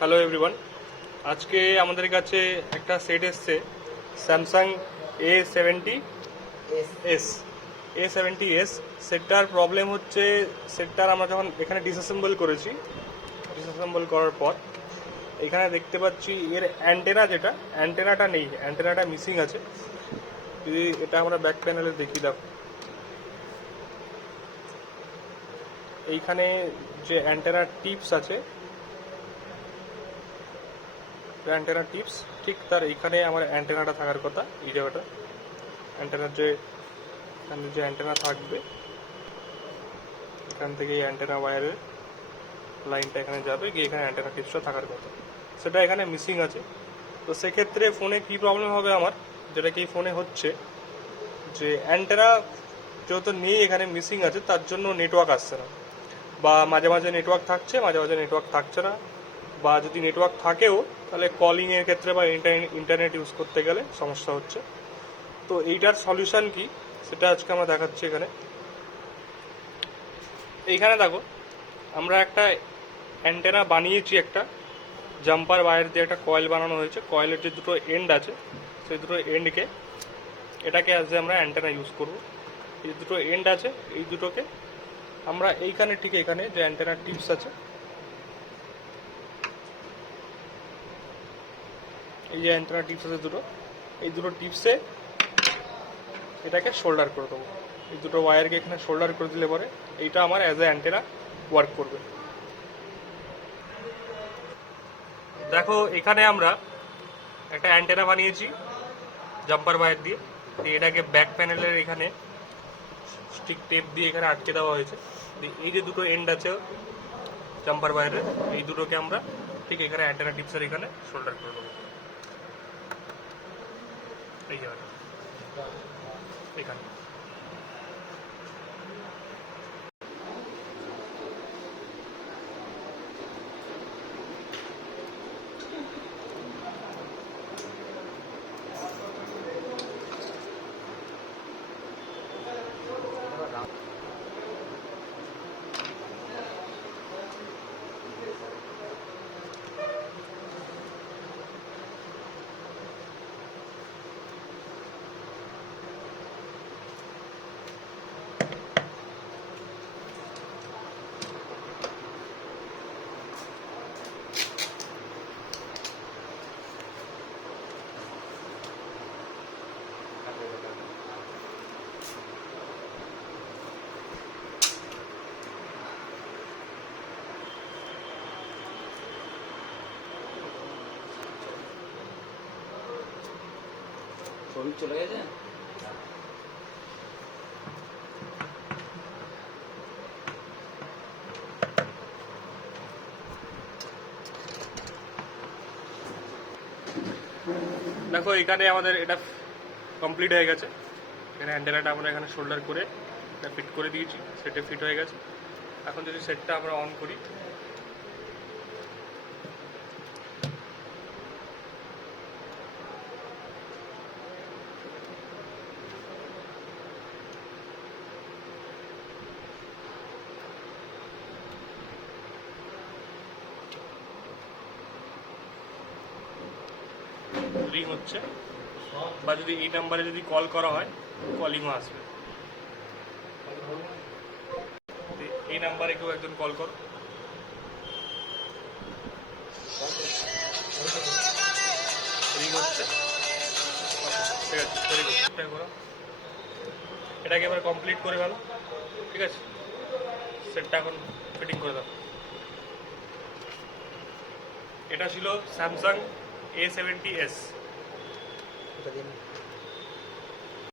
Hello everyone, আজকে আমাদের কাছে একটা সেট এসছে স্যামসাং A70s A70s। সেটটার প্রবলেম হচ্ছে, সেটটার আমরা যখন এখানে ডিসঅ্যাসেম্বল করার পর এখানে দেখতে পাচ্ছি এর অ্যান্টেনাটা নেই, অ্যান্টেনাটা মিসিং আছে। যদি এটা আমরা ব্যাক প্যানেলে দেখি, দেখো এইখানে যে অ্যান্টেনার টিপস আছে, অ্যান্টেনা টিপস ঠিক তার এইখানে আমার অ্যান্টেনাটা থাকার কথা। এই জায়গাটা অ্যান্টেনার যে এখানে যে অ্যান্টেনা থাকবে, এখান থেকে এই অ্যান্টেনা ওয়্যারের লাইনটা এখানে যাবে, গিয়ে এখানে অ্যান্টেনা টিপসটা থাকার কথা, সেটা এখানে মিসিং আছে। তো সেক্ষেত্রে ফোনে কি প্রবলেম হবে আমার, যেটা কি ফোনে হচ্ছে যে অ্যান্টেনা যেহেতু নেই, এখানে মিসিং আছে, তার জন্য নেটওয়ার্ক আসছে না, বা মাঝে মাঝে নেটওয়ার্ক থাকছে, মাঝে মাঝে নেটওয়ার্ক থাকছে না, বা যদি নেটওয়ার্ক থাকেও তাহলে কলিংয়ের ক্ষেত্রে বা ইন্টারনেট ইউজ করতে গেলে সমস্যা হচ্ছে। তো এইটার সলিউশন কি সেটা আজকে আমরা দেখাচ্ছি এইখানে দেখো, আমরা একটা অ্যান্টেনা বানিয়েছি, একটা জাম্পার ওয়্যার দিয়ে একটা কয়েল বানানো হয়েছে। কয়েলের যে দুটো এন্ড আছে, সেই দুটো এন্ডকে এটাকে অ্যাজ এ আমরা অ্যান্টেনা ইউজ করব। এই দুটো এন্ড আছে, এই দুটোকে আমরা এইখানে ঠিক এখানে যে অ্যান্টেনার টিপস আছে, এই যে অ্যান্টেনা টিপস আছে দুটো, এই দুটো টিপসে এটাকে শোল্ডার করে দেবো। এই দুটো ওয়্যারকে এখানে শোল্ডার করে দিলে পরে এইটা আমার অ্যাজ এ অ্যান্টেনা ওয়ার্ক করবে। দেখো এখানে আমরা একটা অ্যান্টেনা বানিয়েছি জাম্পার ওয়্যার দিয়ে, এটাকে ব্যাক প্যানেলের এখানে স্টিক টেপ দিয়ে এখানে আটকে দেওয়া হয়েছে। এই যে দুটো এন্ড আছে জাম্পার ওয়্যারের, এই দুটোকে আমরা ঠিক এখানে অ্যান্টেনা টিপসের এখানে শোল্ডার করে দেবো। এই জায়গাটা এখানে চলে গেছে। দেখো এখানে আমাদের এটা কমপ্লিট হয়ে গেছে। এখানে অ্যান্টেনাটা আমরা এখানে শোল্ডার করে এটা ফিট করে দিয়েছি, সেটে ফিট হয়ে গেছে। এখন যদি সেটটা আমরা অন করি, রিং হচ্ছে, বা যদি এই নাম্বারে যদি কল করা হয় কলিংও আসবে। এই নাম্বারে কেউ একজন কল করো, রিং হচ্ছে। ঠিক আছে, ভেরি গুড, ঠিকঠাক করো। এটাকে এবার কমপ্লিট করে গেল। ঠিক আছে, সেটটা এখন ফিটিং করে দাও। এটা ছিল স্যামসাং A70s।